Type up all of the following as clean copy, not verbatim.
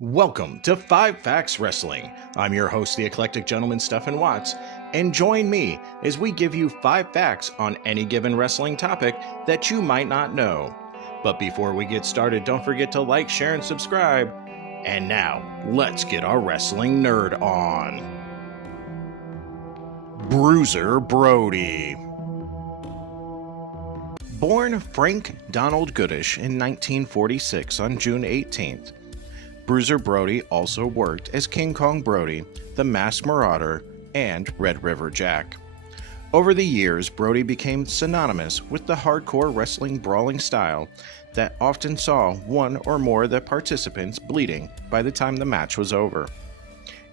Welcome to 5 Facts Wrestling. I'm your host, the eclectic gentleman Stephen Watts, and join me as we give you 5 facts on any given wrestling topic that you might not know. But before we get started, don't forget to like, share, and subscribe. And now, let's get our wrestling nerd on. Bruiser Brody. Born Frank Donald Goodish in 1946 on June 18th, Bruiser Brody also worked as King Kong Brody, the Masked Marauder, and Red River Jack. Over the years, Brody became synonymous with the hardcore wrestling brawling style that often saw one or more of the participants bleeding by the time the match was over.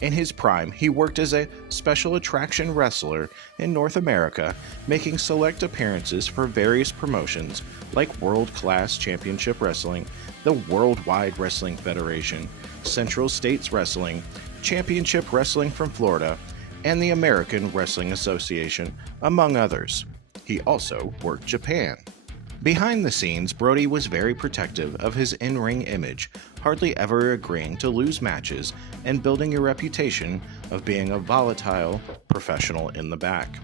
In his prime, he worked as a special attraction wrestler in North America, making select appearances for various promotions like World Class Championship Wrestling, the Worldwide Wrestling Federation, Central States Wrestling, Championship Wrestling from Florida, and the American Wrestling Association, among others. He also worked Japan. Behind the scenes, Brody was very protective of his in-ring image, hardly ever agreeing to lose matches and building a reputation of being a volatile professional in the back.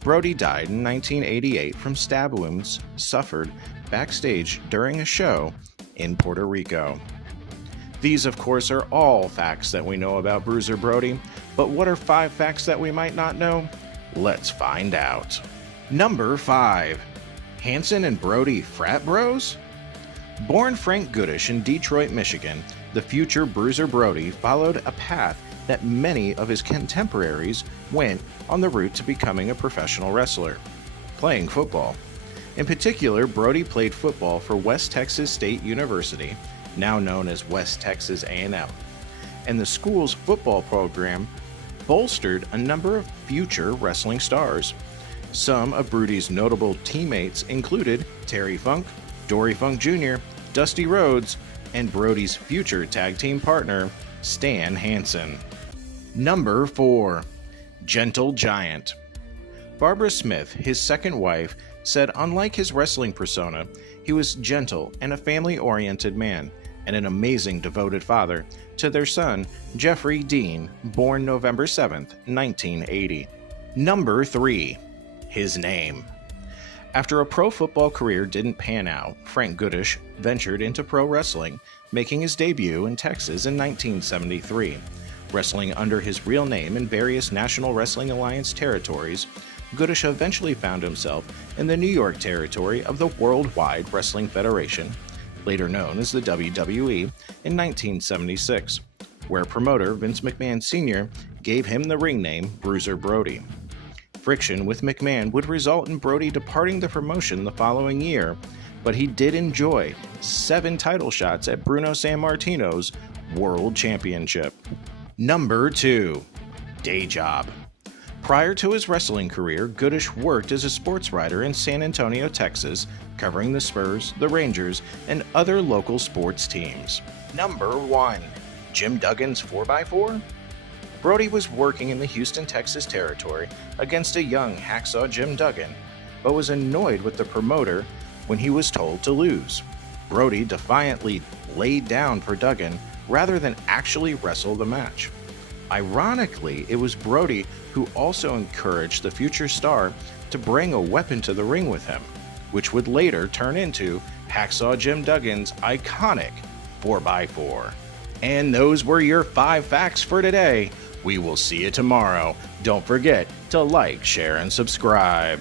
Brody died in 1988 from stab wounds suffered backstage during a show in Puerto Rico. These, of course, are all facts that we know about Bruiser Brody, but what are 5 facts that we might not know? Let's find out. Number 5. Hanson and Brody frat bros? Born Frank Goodish in Detroit, Michigan, the future Bruiser Brody followed a path that many of his contemporaries went on the route to becoming a professional wrestler, playing football. In particular, Brody played football for West Texas State University, now known as West Texas A&M, and the school's football program bolstered a number of future wrestling stars. Some of Brody's notable teammates included Terry Funk, Dory Funk Jr., Dusty Rhodes, and Brody's future tag team partner, Stan Hansen. Number 4. Gentle Giant. Barbara Smith, his second wife, said unlike his wrestling persona, he was gentle and a family-oriented man, and an amazing devoted father to their son, Jeffrey Dean, born November 7th, 1980. Number 3. His name. After a pro football career didn't pan out, Frank Goodish ventured into pro wrestling, making his debut in Texas in 1973. Wrestling under his real name in various National Wrestling Alliance territories, Goodish eventually found himself in the New York territory of the Worldwide Wrestling Federation, later known as the WWE, in 1976, where promoter Vince McMahon Sr. gave him the ring name Bruiser Brody. Friction with McMahon would result in Brody departing the promotion the following year, but he did enjoy 7 title shots at Bruno Sammartino's World Championship. Number 2. Day job. Prior to his wrestling career, Goodish worked as a sports writer in San Antonio, Texas, covering the Spurs, the Rangers, and other local sports teams. Number 1. Jim Duggan's 4x4? Brody was working in the Houston, Texas territory against a young hacksaw Jim Duggan, but was annoyed with the promoter when he was told to lose. Brody defiantly laid down for Duggan rather than actually wrestle the match. Ironically, it was Brody who also encouraged the future star to bring a weapon to the ring with him, which would later turn into Hacksaw Jim Duggan's iconic 4x4. And those were your 5 facts for today. We will see you tomorrow. Don't forget to like, share, and subscribe.